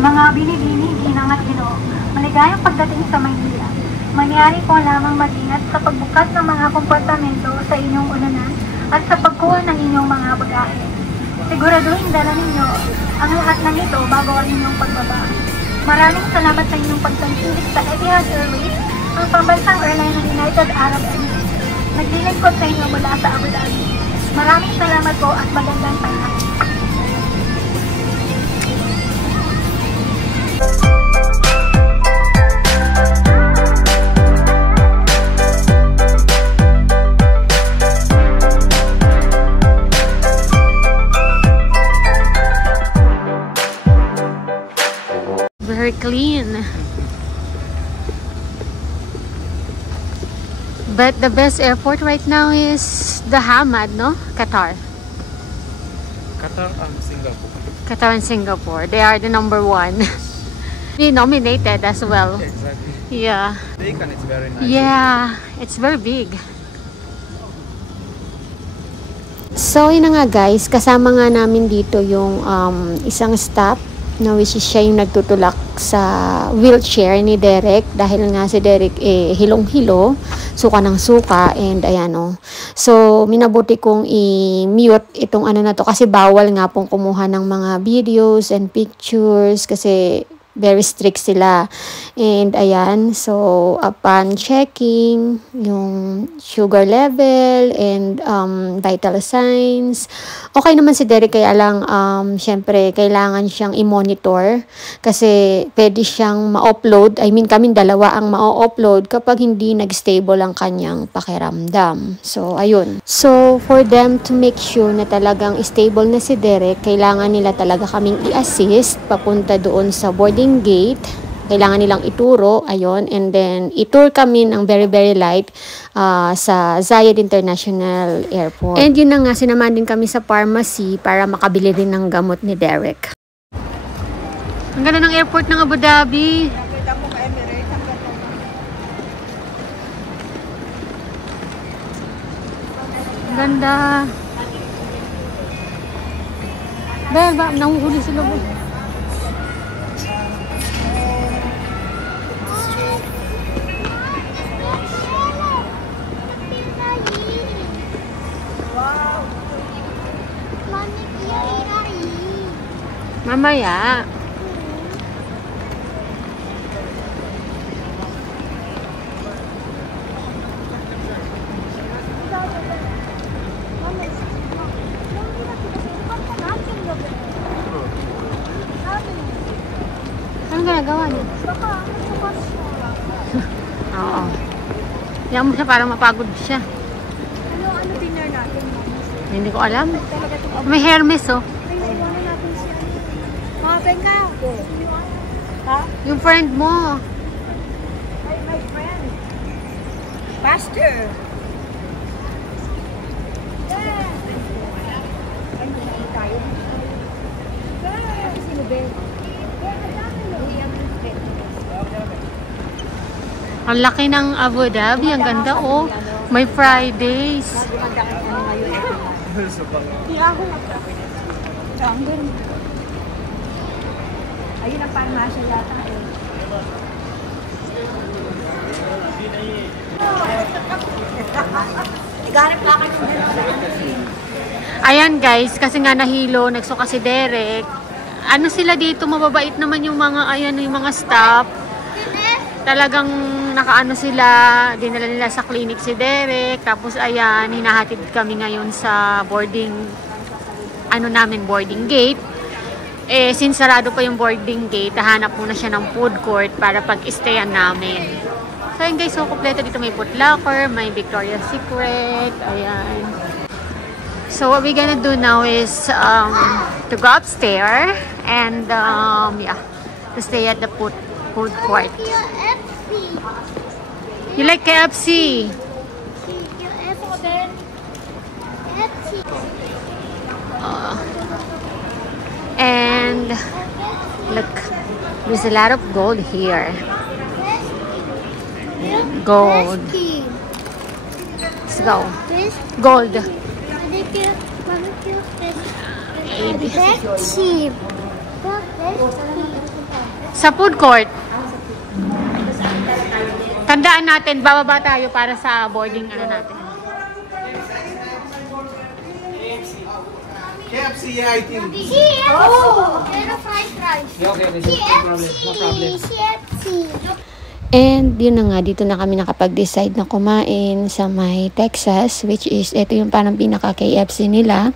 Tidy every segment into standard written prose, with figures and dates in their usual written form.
Mga binibini, ginang at ginoo, maligayang pagdating sa Maynila. Mangyari po lamang mag-ingat sa pagbukas ng mga komportamento sa inyong unanan at sa pagkuha ng inyong mga bagahe. Siguraduhin dala ninyo ang lahat ng ito bago ang inyong pagbaba. Maraming salamat sa inyong pagtangkilik sa Etihad Airways, ang pambansang airline ng United Arab Emirates. Naglilingkod sa inyo mula sa Abu Dhabi. Maraming salamat po at magandang tanghali. Very clean. But the best airport right now is the Hamad, no? Qatar. Qatar and Singapore. Qatar and Singapore. They are the number one. We nominated as well. Exactly. Yeah. Big and it's very nice. Yeah, it's very big. So, yun na nga guys, kasama nga namin dito yung isang staff na which is siya yung nagtutulak sa wheelchair ni Derek dahil nga si Derek hilong-hilo, suka ng suka, and ayan o. So, minabuti kong i-mute itong ano na to kasi bawal nga pong kumuha ng mga videos and pictures kasi very strict sila. And ayan, so upon checking yung sugar level and vital signs, okay naman si Derek, kaya lang syempre kailangan siyang i-monitor kasi pwede siyang ma-upload. I mean, kaming dalawa ang ma-upload kapag hindi nag-stable ang kanyang pakiramdam. So ayun. So for them to make sure na talagang stable na si Derek, kailangan nila talaga kaming i-assist papunta doon sa boarding gate. Kailangan nilang ituro, ayun, and then itour kami ng very light sa Zayed International Airport. And yun na nga, sinamahan din kami sa pharmacy para makabili din ng gamot ni Derek. Ang ganda ng airport ng Abu Dhabi. Ang ganda. Dahil ba, nanguhuli sila ba? Mamaya. Anong ginagawa niya? Oo. Yan mo siya para mapagod siya. Ano dinner natin? Hindi ko alam. May Hermes, oh. Open ka. Ha? Yung friend mo. My friend. Pastor. Ang laki ng Abu Dhabi. Ang ganda, oh. May Fridays. Ayun ang pharmacy yata eh. Ayan guys, kasi nga nahilo, nagsuka si Derek. Ano sila dito, mababait naman yung mga, ayan, yung mga staff. Talagang nakaano sila, dinala nila sa clinic si Derek. Tapos ayan, hinahatid kami ngayon sa boarding, boarding gate. Eh, since sarado pa yung boarding gate, hahanap muna siya ng food court para pag-stayan namin. So, yun guys, so kompleto dito. May Foot Locker, may Victoria's Secret, ayan. So, what we're gonna do now is to go upstairs and, yeah, to stay at the food court. You like KFC? And look, there's a lot of gold here. Gold. Let's go. Gold. Sa food court. Tandaan natin, bababa tayo para sa boarding ano natin. KFC, yeah, I think. Oh! Pero french fries. Yeah, okay, okay. No problem. No problem. KFC. And yun na nga, dito na kami nakapag-decide na kumain sa may Texas, which is, ito yung parang pinaka-KFC nila.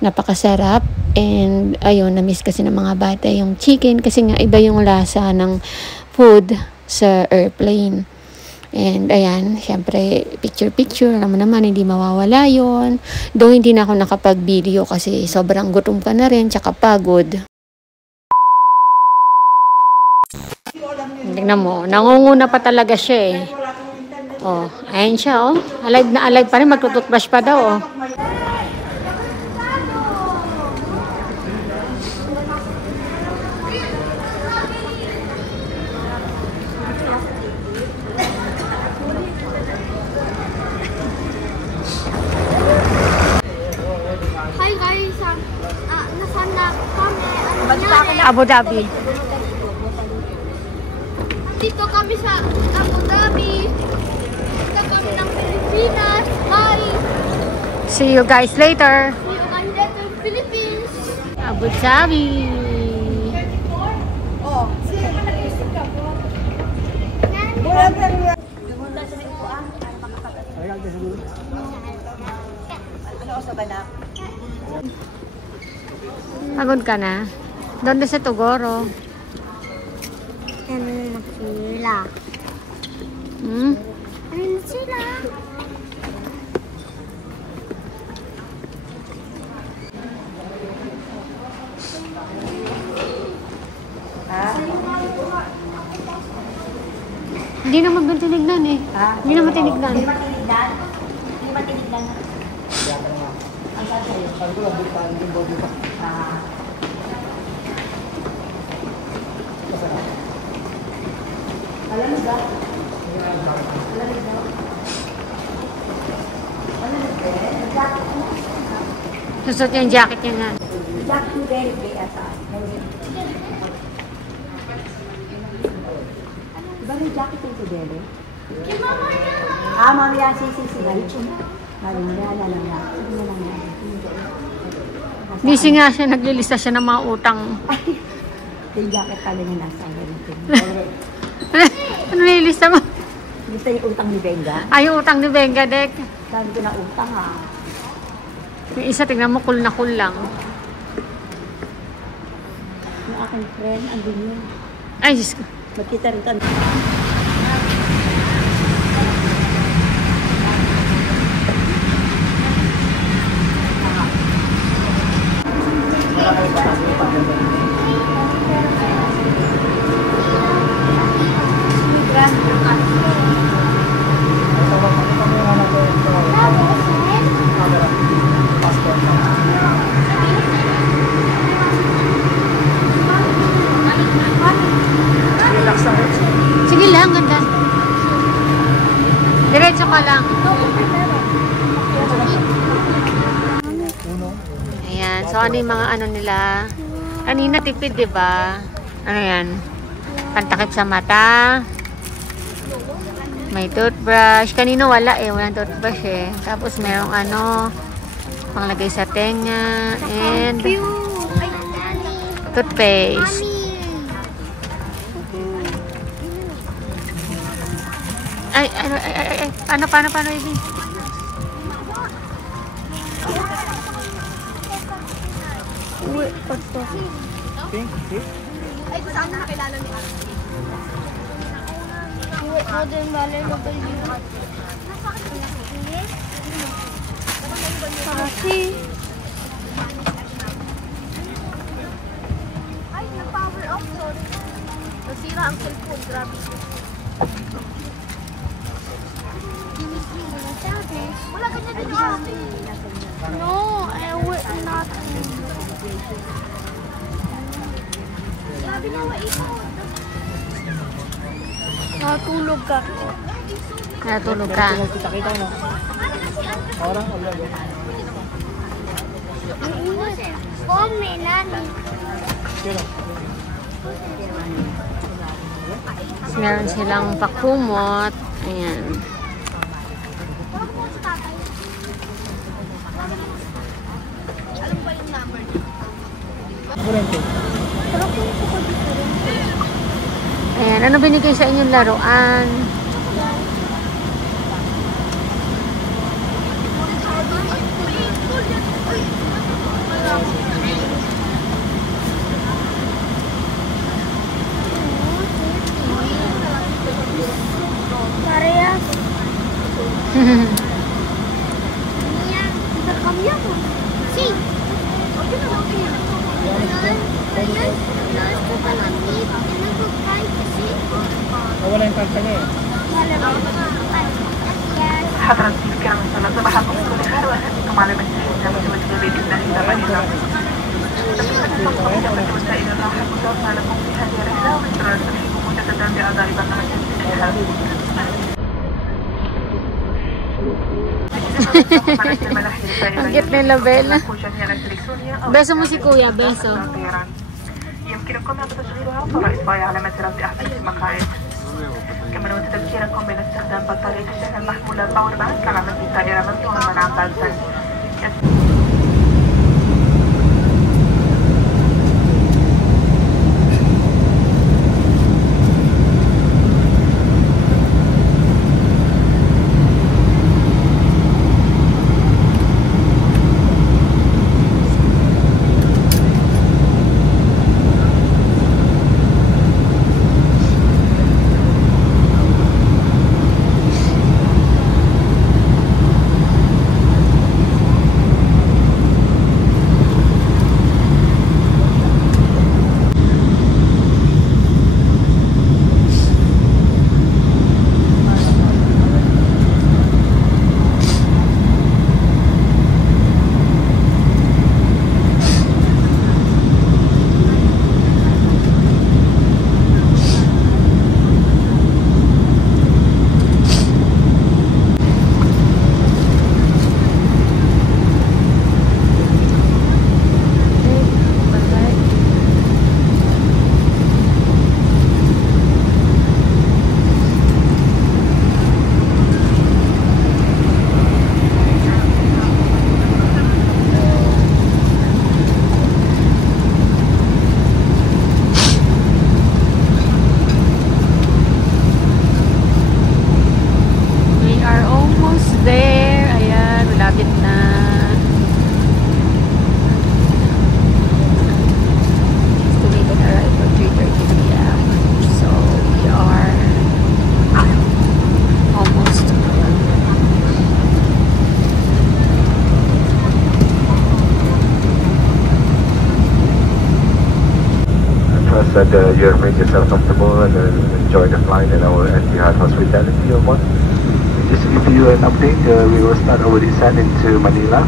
Napakasarap. And ayun, na-miss kasi ng mga bata yung chicken kasi nga iba yung lasa ng food sa airplane. And ayan, syempre picture-picture, alam mo naman, hindi mawawala yon. Though hindi na ako nakapag-video kasi sobrang gutom ka na rin, tsaka pagod. Tingnan mo, nangunguna pa talaga siya eh. Oh, ayan siya oh. Alive na alive pa rin, magtututbrush pa daw oh. Hi guys, nasaan na kami? Ano nangyari? Abu Dhabi. Dito kami sa Abu Dhabi. Dito kami ng Pilipinas. Hi! See you guys later. See you guys later in Philippines. Abu Dhabi. Pagod ka na? Doon sa Tugoro. Ano na sila? Hmm? Ano na sila? Hindi naman ba tinignan eh. Hindi naman tinignan. Susot yung jacket niya nga. Diba may jacket yung Tudele? Kay Mama na! Ah, mamaya, si. Mamaya na lang yan. Sige na lang yan. Busy nga siya, naglilista siya ng mga utang. Yung jacket pala niya nasa ganito. Ano nililista mo? Gusto yung utang ni Benga? Ay, yung utang ni Benga, Dek. Sabi ko na utang ha. Yung isa, tingnan mo, cool na cool lang. Yung aking friend, andun yun. Ay, Diyos ko. Magkita rin kami. Sige lang, ganda. Diretso ka lang. Ayan, so ano yung mga ano nila? Kanina tipid, di ba? Ano yan? Pantakip sa mata. May toothbrush. Kanina wala eh, walang toothbrush eh. Tapos merong ano, panglagay sa tenga. And toothpaste. Ay, paano, Ibi? Ay, saan na nakilala ni Ate? Modern Valor W. Kasi. Ay, nag-power off, sorry. Nasira ang cellphone, grabe. Wala ganyan din yung ate. No, I will not. Sabi na maikot. Natulog ka. Natulog ka. Kita-kita mo. Orang ulit. Ang init. Kome, nani. Sino? Meron silang pakumot. Ayan. Alam ba yung number niya? Ayan. Ano binigay sa inyong laruan? Parehas. Yan. Kami ako. Si. Okay na lang kaya. Ayan. Last ko pa lang. Nag-try kasi. Wala yung karta niya eh. حضرت الكرام صلاة صباحكم كل خير وأهلا على من تحيزنا متوجه بيت الله تبارك وسائل الراحة متوفى لكم في هذه الرحلة وإسرار سبيلكم مجددا بأعضاء برنامج Ang cute nila, Bella. Beso mo si Kuya, beso. يمكنكم أن تشغيلها فرئيسها على مسيرة أحسن المقاعد كما نود تذكيركم باستخدام بطارية الشحن المحمولة باور بانك على متن الطائرة ممنوع منع ذلك. That you have made yourself comfortable and enjoy the flight and our Etihad hospitality on board. Just to give you an update, we will start our descent into Manila.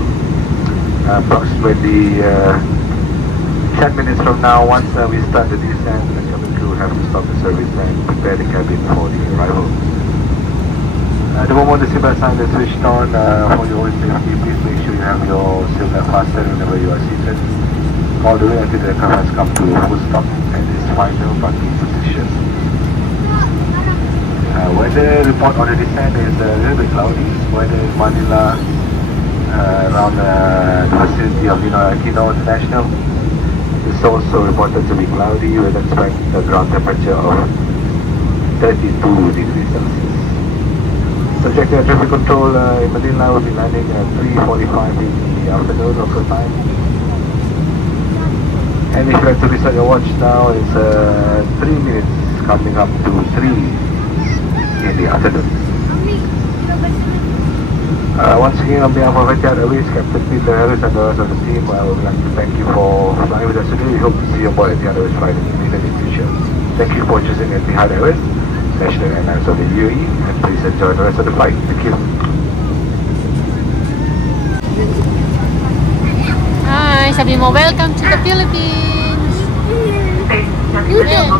Approximately 10 minutes from now, once we start the descent, the cabin crew have to stop the service and prepare the cabin for the arrival. The moment the seatbelt sign is switched on for your own safety, please make sure you have your seatbelt fastened whenever you are seated, all the way until the car has come to a full stop at its final parking position. Weather report on the descent is a little bit cloudy. Weather in Manila around the vicinity of Aquino International is also reported to be cloudy with expected a ground temperature of 32 degrees Celsius. Subject to traffic control in Manila will be landing at 3:45 in the afternoon local time. And if you have to reset your watch now, it's 3 minutes coming up to 3 in the afternoon. Once again, on behalf of Etihad Airways, Captain Peter Harris and the rest of the team, I would like to thank you for flying with us today. We hope to see you on board Etihad Airways flight in the near future. Thank you for choosing Etihad Airways, National Airlines of the UAE, and please enjoy the rest of the flight. Thank you. Hi, sabi mo, welcome to the Philippines! You did.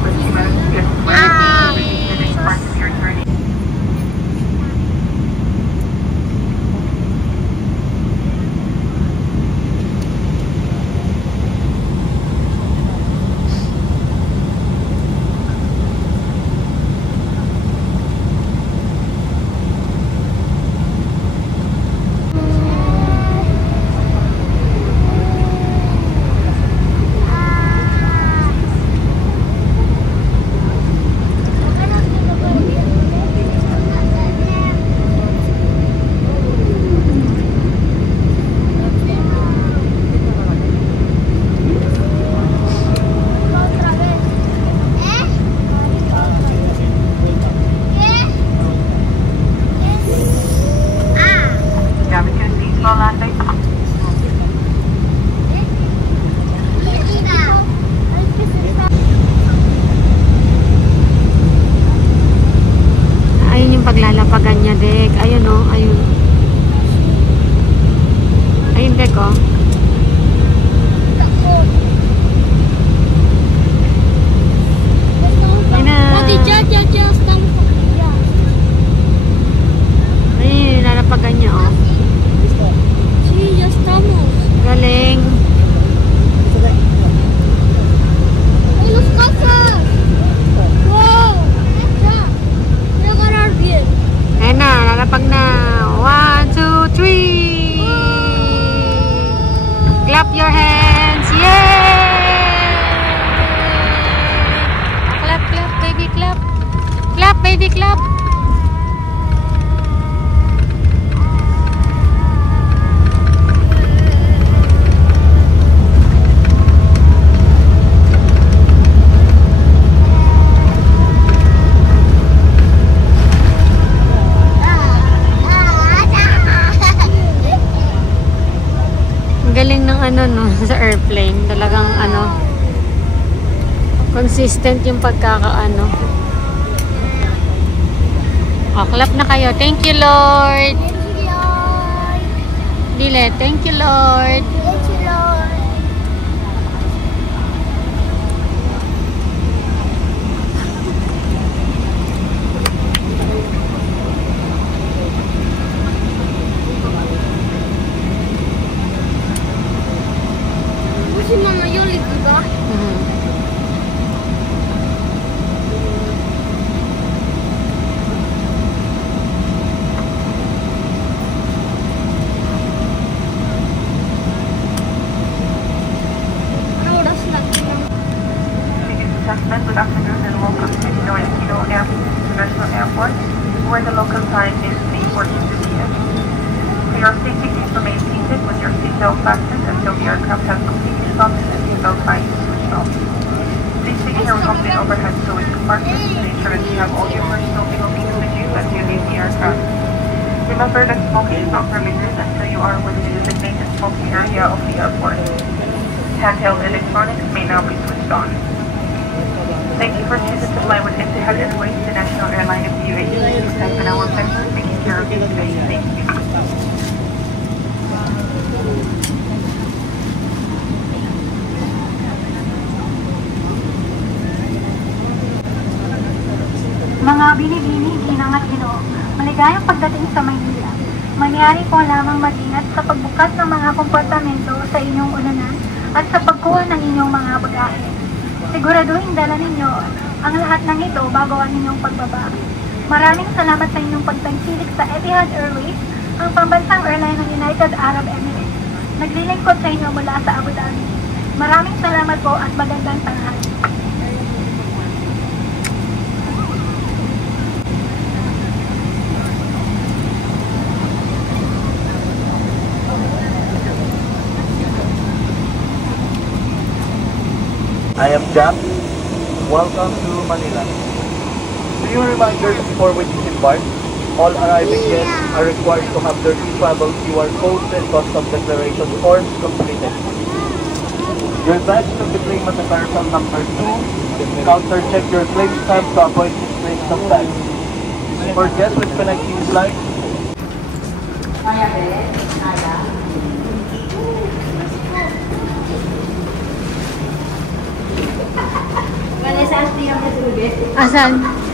yung paglalapagan niya, Dek. Ayun, oh. Ayun. Ayun, Dek, oh. Takot. Ayun na. Ya estamos. Ya. Ayun, lalapagan niya, oh. Sí, ya estamos. Galing. ¡Ay, los casas! ¡Wow! Ya. Voy a agarrar bien. Ayun na, lalapag na. 1, 2, 3. Clap your hands. Yay! Clap, clap, baby, clap. Clap, baby, clap. Ang galing ng ano, no, sa airplane. Talagang ano, consistent yung pagkakaano. Oh, clap na kayo. Thank you, Lord. Thank you, Lord. Dile, thank you, Lord. Thank you, Lord. Si Mama Yoli, diba? Mhm. Ano oras natin? Ladies and gentlemen, good afternoon and welcome to Ninoy Aquino International Airport, where the local time is 3:42 p.m. For your safety, please remain seated with your seatbelt fastened until the aircraft has completely stopped and the seatbelt sign is switched off. Please take care of the overhead storage compartments and ensure that you have all your personal belongings with you as you leave the aircraft. Remember that smoking is not permitted until you are within the designated smoking area of the airport. Handheld electronics may now be switched on. Thank you for choosing to fly with Etihad Airways, the national airline of the UAE. It has been our pleasure taking care of you today. Thank you. Mga binibini, ginang at ginoo, maligayang pagdating sa Maynila. Mangyari po lamang mag-ingat sa pagbukas ng mga komportamento sa inyong unanan at sa pagkuha ng inyong mga bagahe. Siguraduhin dala ninyo ang lahat ng ito bago ang inyong pagbaba. Maraming salamat sa inyong pagtangkilik sa Etihad Airways, ang pambansang airline ng United Arab Emirates. Naglilingkod sa inyo mula sa Abu Dhabi. Maraming salamat po at magandang tanghali. I am Jack. Welcome to Manila. A few reminders before we disembark. All arriving guests are required to have their e-travel QR codes and custom declaration forms completed. Your bags should be claimed at the carousel number 2. Counter check your claim stamp to avoid misplacement of bags. For guests with connecting flights, Wala sa asti yung nasugit. Asan?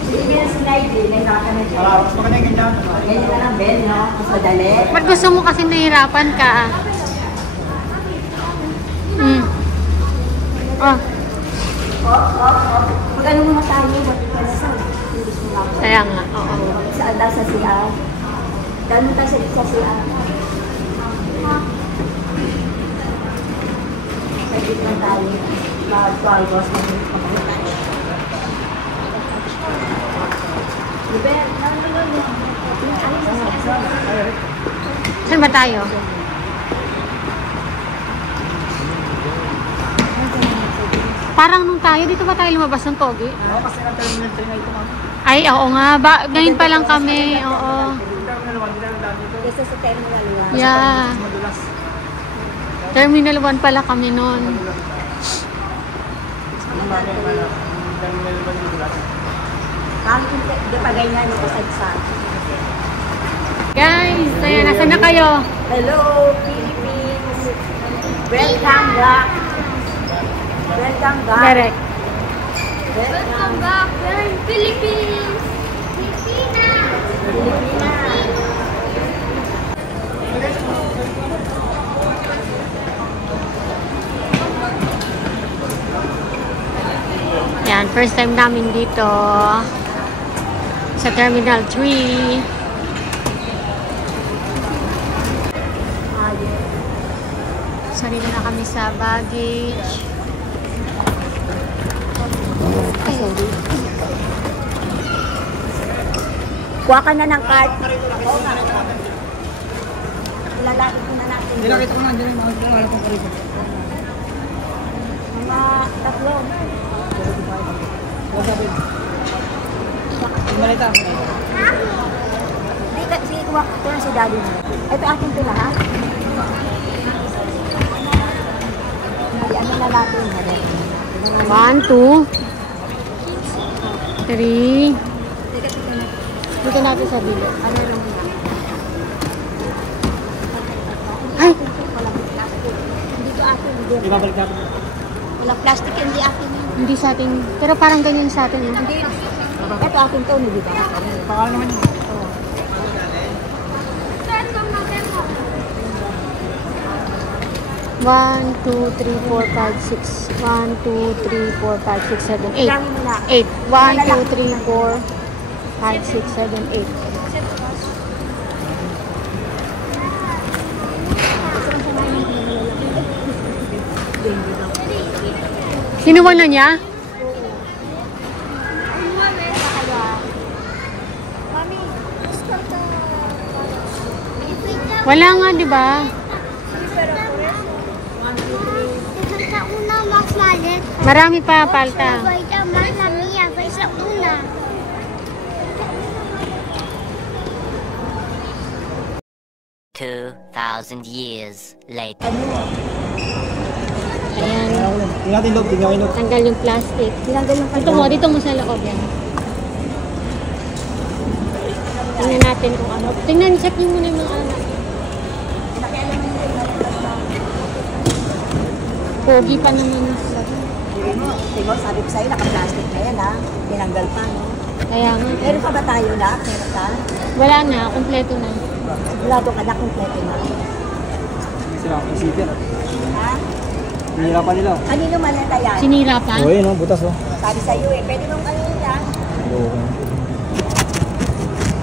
Sige na slide eh, nahirapan na siya. Ganyan na lang, Ben, no? Mas madali. Ba't gusto mo kasi nahirapan ka? Oh, Pag-ano mo tayo, ba't ka na sa? kaya nga. Oo. Saan daw sa siya? Dami tayo sa siya. Saglit lang tayo. Mag-twalbos na rin. Saan ba tayo? Parang nung tayo, dito ba tayo lumabas ng Pogi? Oo, kasi ang terminal 3 na ito, ma'am. Ay, oo nga. Ngayon pa lang kami. Oo. Terminal 1, hindi namin daan dito. Kasi sa terminal 1. Yeah. Madulas. Terminal 1 pala kami noon. Terminal 1 madulas. Kahit hindi pa ganyan yung kasagsan. Guys, ayan, nasa na kayo? Hello, Philippines! Welcome back! Welcome back! Derek. Welcome back, we're in Philippines! Pilipinas! Pilipinas! Yan, first time namin dito sa Terminal 3. Sarili na kami sa baggage. Kuha ka na ng card. Lalaki ko na natin. Hindi nakita ko na, hindi na wala pong karito. Mga tatlo. Wala sabi. Malita. Hindi ka, sige, kuha ko na si daddy mo. Ito akin ito lahat. Ano na natin? 1, 2, 3. Dito natin sa bilog. Ano lang na? Ay! Dito akin. Ibabalik natin. Walang plastic, hindi akin yun. Hindi sa atin. Pero parang ganyan sa atin. Hindi. Ito akin to, hindi ba? Pangalan naman yun. 1, 2, 3, 4, 5, 6. 1, 2, 3, 4, 5, 6, 7, 8. 1, 2, 3, 4, 5, 6, 7, 8. Sinuwan na niya? Wala nga, di ba? Sa una, Max Mallet. Marami pa, palta. Ito, Max na Mia. Sa una. $2,000 later. Ayan. Tingnan natin loob, tingnan kayo loob. Tanggal yung plastic. Tinanggal yung Dito mo sa loob yan. Tingnan natin kung ano. Tingnan, check nyo muna yung mga anak. Pogi pa naman. Diba, sabi ko sa'yo, naka-plastic na yan ha. Tinanggal pa, no? Kaya nga. Meron pa ba tayo na? Meron ka? Wala na, kompleto na. Sigurado ka na, kompleto na. Sila, isipin. Ha? Hinihirapan nila. Kanino maleta yan? Sinira pa? Oo, yun, butas oh. Sabi sa'yo eh, pwede mong ano yun yan? Oo.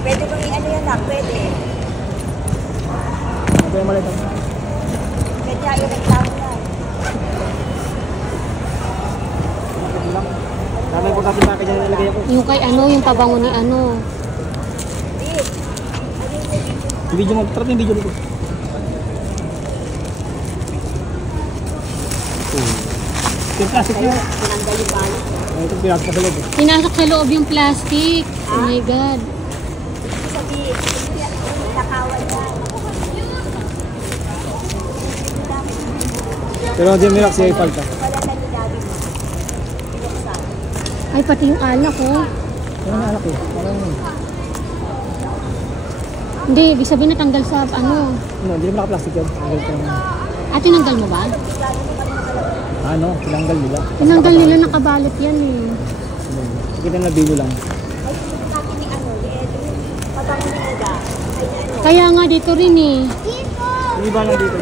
Pwede mong ano yan na, pwede. Ano ba yung malita? Pwede ayaw reklamo yan. Tama yung pagkapit na kanya nilagay ako. Yung kay ano, yung pabango ni ano. Yung video mo, tara yung video dito. Yung plastic nyo. Tinanggal yung balik. Ito pinasok sa loob. Pinasok sa loob yung plastic. Oh my God. Sabi, nakawan yan. Pero hindi mo si palta. Wala na ni David. Pinuksan. Ay, pati yung alak oh. Ano na alak eh? Parang Hindi, ibig sabihin natanggal sa ano. hindi naman naka-plastic yan. Tanggal ko naman. Ah, tinanggal mo ba? Ano? Tinanggal nila. Tinanggal nila, nakabalot yan eh. Kita na video lang. Ay, sabi ni ano, ni Edwin. Pabango ni Ida. Ay, ano. Kaya nga dito rin eh. Yung iba lang dito.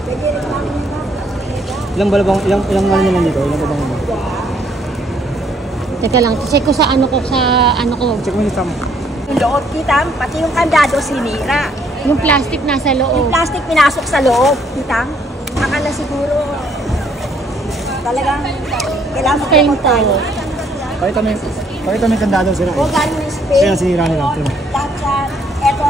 Pwede reklamo niya ba? Ilang balabang, ilang ano nyo nandito? Ilang balabang mo? Teka lang, check ko sa ano ko, Check mo yung lista mo. Yung loob, kita, pati yung kandado sinira. Yung plastic nasa Yung loob. plastic pinasok sa loob, kita. Akala siguro, talagang kailangan mo Painto. tayo. Pakita mo yung kandado sila O eh. gano'n yung Kaya space. sinira nila. Ito. Lahat yan. Eto,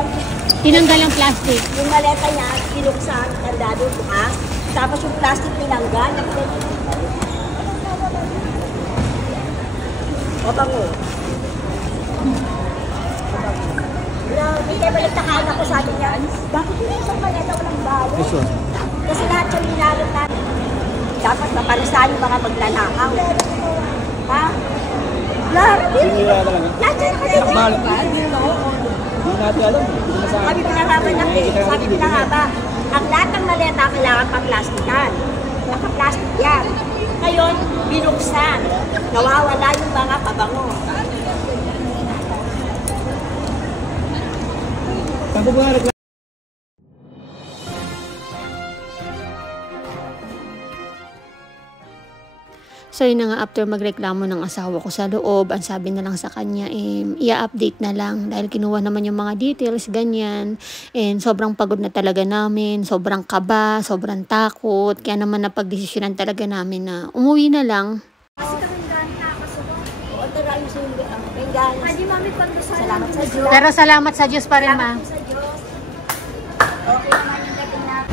Tinanggal ang plastic. yung maleta niya, pinuksan, kandado, bukas. Tapos yung plastic pinanggal. O bango. Grabe, kaya baligtakaan ako sabi niya, bakit yung isang maleta walang balo? Yes, sure. Kasi lahat yung linalot natin. Dapat mapalisan yung mga magnanakaw. Ha? Lahat. Sinira talaga. Lahat yan kasi. Nakmal. Hindi natin alam. Sabi pinangabanak eh. Sabi pinangaba. Ang lahat ng maleta kailangan pang-plastikan. Naka-plastic yan. Ngayon, binuksan. Nawawala yung mga pabango. Sabi ko nga, So yun na nga, after magreklamo ng asawa ko sa loob, ang sabi na lang sa kanya, i-update na lang dahil kinuha naman yung mga details, ganyan. And sobrang pagod na talaga namin, sobrang kaba, sobrang takot. Kaya naman napagdesisyonan talaga namin na umuwi na lang. Salamat sa Diyos. Pero salamat sa Diyos pa rin, ma. Sa Diyos. Okay naman yung dating na.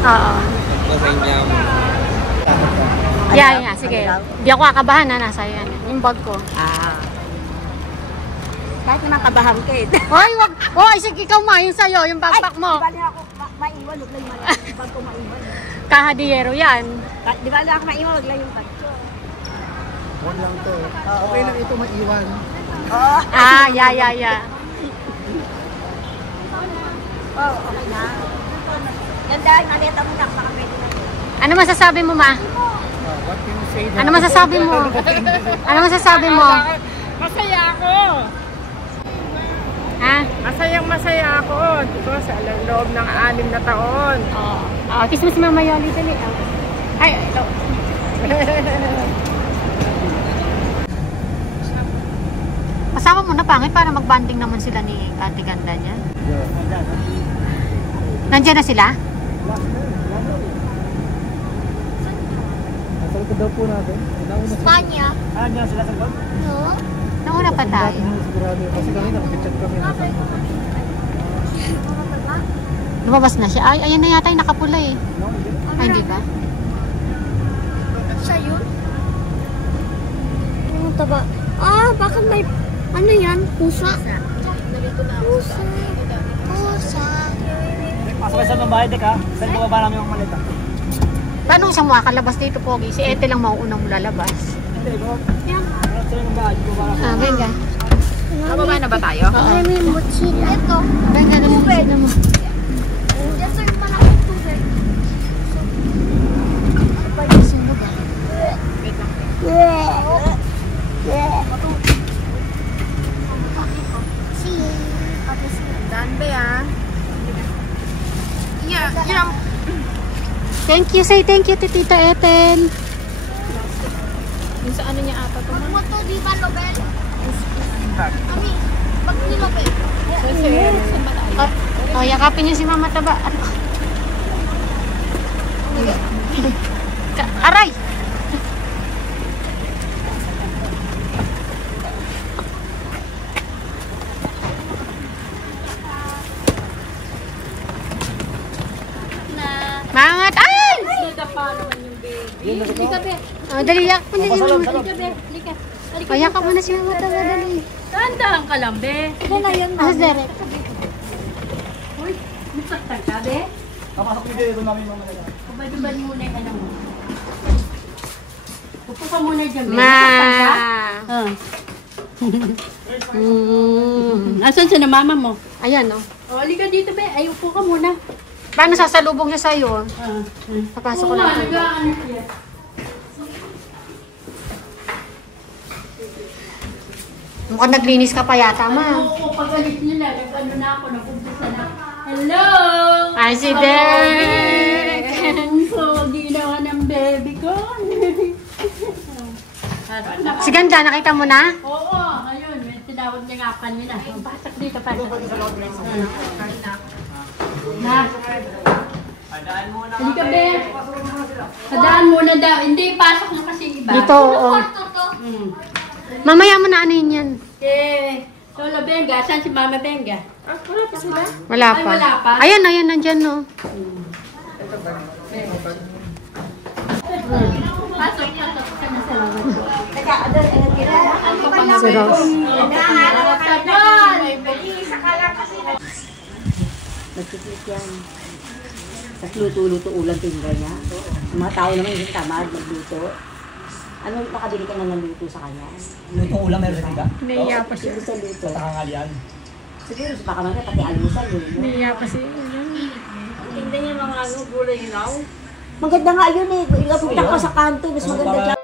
Oo. Yeah, sige. Di ako kakabahan na, nasa yan. Yung bag ko. Kahit naman kabahan ka eh. Hoy, wag. Hoy, sige, ikaw ma, yung sa'yo, yung backpack mo. Di ba na ako maiwan, wag lang yung bag ko maiwan. Kahadiyero yan. Di ba na ako maiwan, wag lang yung bag ko. wag lang to. Okay lang ito maiwan. Yeah. Oh, okay na. Ganda, maleta mo na, baka pwede na. Ano masasabi mo, ma? What can you say? Ano masasabi mo? Ano masasabi mo? Masaya ako. Ha? Masaya ako. Dito sa loob ng 6 na taon. Kiss mo si Mama Yoli, dali. Ay, ito. Kasama mo na, pangit, para mag-banding naman sila ni Ate Ganda niya. Nandiyan na sila? Nasa likod daw po natin. Spanya? Diyan sila sa likod? No. Nauna pa tayo. Sigurado. Kasi kami nakapichat kami. Lumabas na siya. Ay, ayan na yata yung nakapula eh. Ay, hindi ba? Siya yun? Ano taba? Bakit may... Ano yan? Pusa? Pusa. Pasok kayo sa babae, Dek ha? Saan ka baba namin yung malita? Paano siya makakalabas dito, Pogi? Si Ete lang mauunang lalabas. Hindi, go. Saan yung babae? Venga. Nababa na ba tayo? Ay, may mochila. Ito. Venga, naman mo. Yes, sir. Malaking tubig. Ano ba yung sumbuga? Daan ba yan? Yeah. Thank you. Say thank you to Tita Eten. Yung sa ano niya ata ito? Ano mo to, di ba, Nobel? Kami, pag ni Nobel. Yakapin niyo si Mama Taba. Aray! Mangat! Ay! Dali, yak mo na si Mama. Yakap mo na si Mama Taba, dali. Tandaan ka lang, be. Yan na yun, Mas direct. Uy, masaktan ka, be. Papasok niyo dito namin yung malita. Kubad-ubad muna yung alam mo. Upo ka muna dyan, be. Ma! Asan siya na mama mo? Ayan, oh. O, halika dito, be. Ay, upo ka muna. Paano sasalubong siya sa'yo? Papasok ko lang. Nag-ano siya. Mukhang naglinis ka pa yata, ma. Oo, pag-alis nila, nag-ano na ako, nag-umpisa na. Hello! Ay, si Derek! So, ginawa ng baby ko. Si Ganda, nakita mo na? Oo, ayun, may tinawag niya nga kanina. Pasok dito, pasok. Na. Halika, be. Padaan muna daw. Hindi, pasok mo kasi iba. Dito, oo. Mamaya mo na ano yun yan. Lola Benga, saan si Mama Benga? Wala pa sila? Wala Ay, pa. wala pa? Ayan, nandyan, no. Pasok. Saan na sila? Si Rose. Nagtitip yan. Tapos luto-luto ulam tinda niya. Ang mga tao naman hindi tamad magluto. Ano, nakabili ka na ng luto sa kanya? Lutong ulam meron din ka? Naiya pa siya. Siguro sa luto. Sa takangalian. Siguro baka mamaya pati almusal yun. No? Naiya pa siya. Maganda nga yun eh. Punta ka sa kanto, mas maganda dyan.